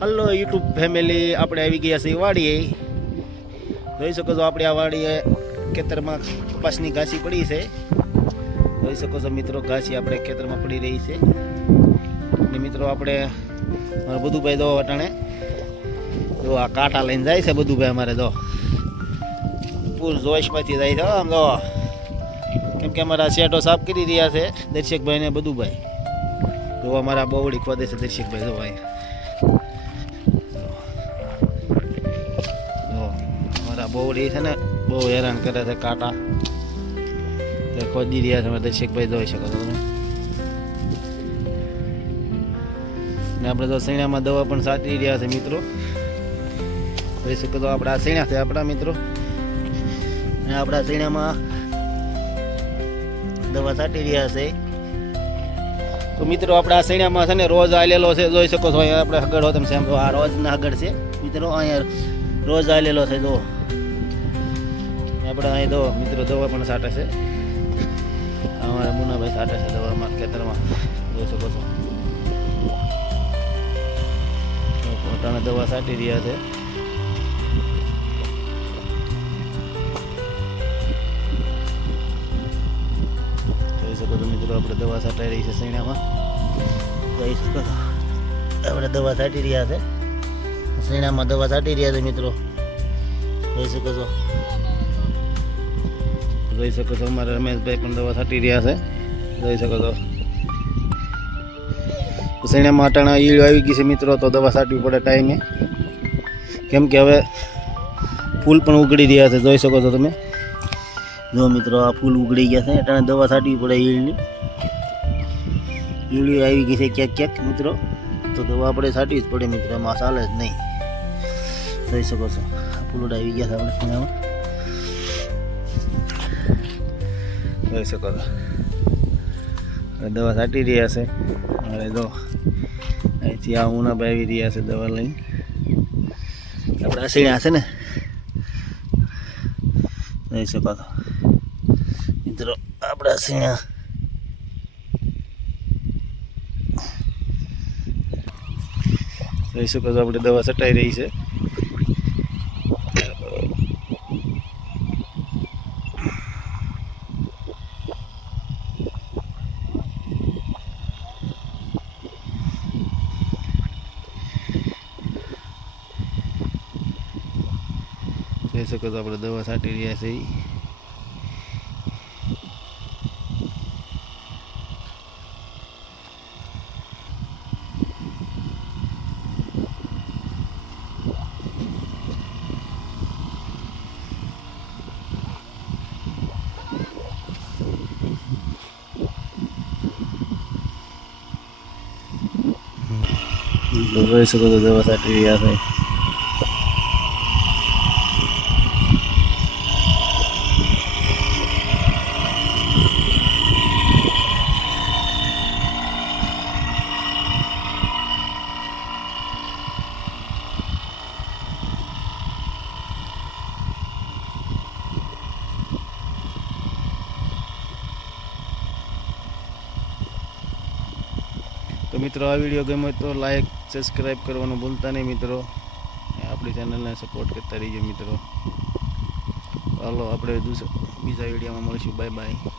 Hello YouTube family, આપણે આવી ગયા છીએ વાડીએ. જોઈ શકો છો આપણે આ વાડીએ ખેતરમાં કપાસની ઘાસી પડી છે. જોઈ શકો છો મિત્રો, ઘાસી આપણે ખેતરમાં પડી રહી છે. અને મિત્રો આપણે બધુભાઈ દો અટાણે જો આ કાંટા લઈને જાય છે. બધુભાઈ અમારે દો ફૂલ જોશમાંથી જાય છે આમ દો, કેમ કે અમારા શેઠો સાફ કરી રહ્યા છે દર્શકભાઈ ને બધુભાઈ. જો અમારા બોવડી ખોદે છે દર્શકભાઈ. જો અહીંયા બોવડી છે ને, બહુ હેરાન કરે છે કાંટા તે ખોદી રહ્યા છે. દર્શકભાઈ જોઈ શકો છો તમે. ને આપણે તો સૈણામાં દવા પણ સાચવી રહ્યા છે મિત્રો. જોઈ શકો તો આપણા સૈણા છે આપણા મિત્રો. ને આપણા સૈણામાં દવા સાટી રહ્યા છે. તો મિત્રો આપણા સૈણામાં છે ને રોજ આલેલો છે. જોઈ શકો છો અહીંયા આપણે હગડ હોતમ છે. આ રોજના હગડ છે મિત્રો. અહીંયા રોજ આલેલો છે. જો આપણે અહીં દો મિત્રો દવા પણ સાટે છે. અમારા મુનાભાઈ સાટે છે દવામાં ખેતરમાં. જોઈ શકો છો પોતાને દવા સાટી રહ્યા છે. જોઈ શકો છો મિત્રો, આપણે દવા સાટાઈ રહી છે સૈણામાં. જોઈ શકો છો આપણે દવા સાટી રહ્યા છે સૈણામાં. દવા સાટી રહ્યા છે મિત્રો. જોઈ શકો છો. જોઈ શકો છો અમારા રમેશભાઈ પણ દવા છાંટી રહ્યા છે. જોઈ શકો છો સૈણામાં અટાણા ઈળ આવી ગઈ છે મિત્રો. તો દવા છાંટવી પડે ટાઈમે, કેમ કે હવે ફૂલ પણ ઉગડી રહ્યા છે. જોઈ શકો છો તમે. જો મિત્રો આ ફૂલ ઉગડી ગયા છે. અટાણે દવા છાંટવી પડે ઈળની. ઈળી આવી ગઈ છે ક્યાંક ક્યાંક મિત્રો. તો દવા આપણે છાંટવી જ પડે મિત્રો, એમાં ચાલે જ નહીં. જોઈ શકો છો ફૂલ આવી ગયા છે આપણે સૈણામાં. જોઈ શકો છો દવા છાંટી રહ્યા છે. હવે જો અહીંથી આ ઉનાભાઈ આવી રહ્યા છે દવા લઈને. આપણા સૈણા છે ને. જોઈ શકો છો મિત્રો આપણા સૈણા. જોઈ શકો છો આપણે દવા છટાઈ રહી છે. જોઈ શકો છો આપણે દવા છાંટી રહ્યા છે. જોઈ શકો છો દવા છાંટી રહ્યા છે. તો મિત્રો આ વિડીયો ગમે તો લાઈક સબસ્ક્રાઈબ કરવાનું ભૂલતા નહીં મિત્રો. આપણી ચેનલને સપોર્ટ કરતા રહીજો મિત્રો. ચાલો આપણે બીજા વિડીયોમાં મળીશું. Bye bye.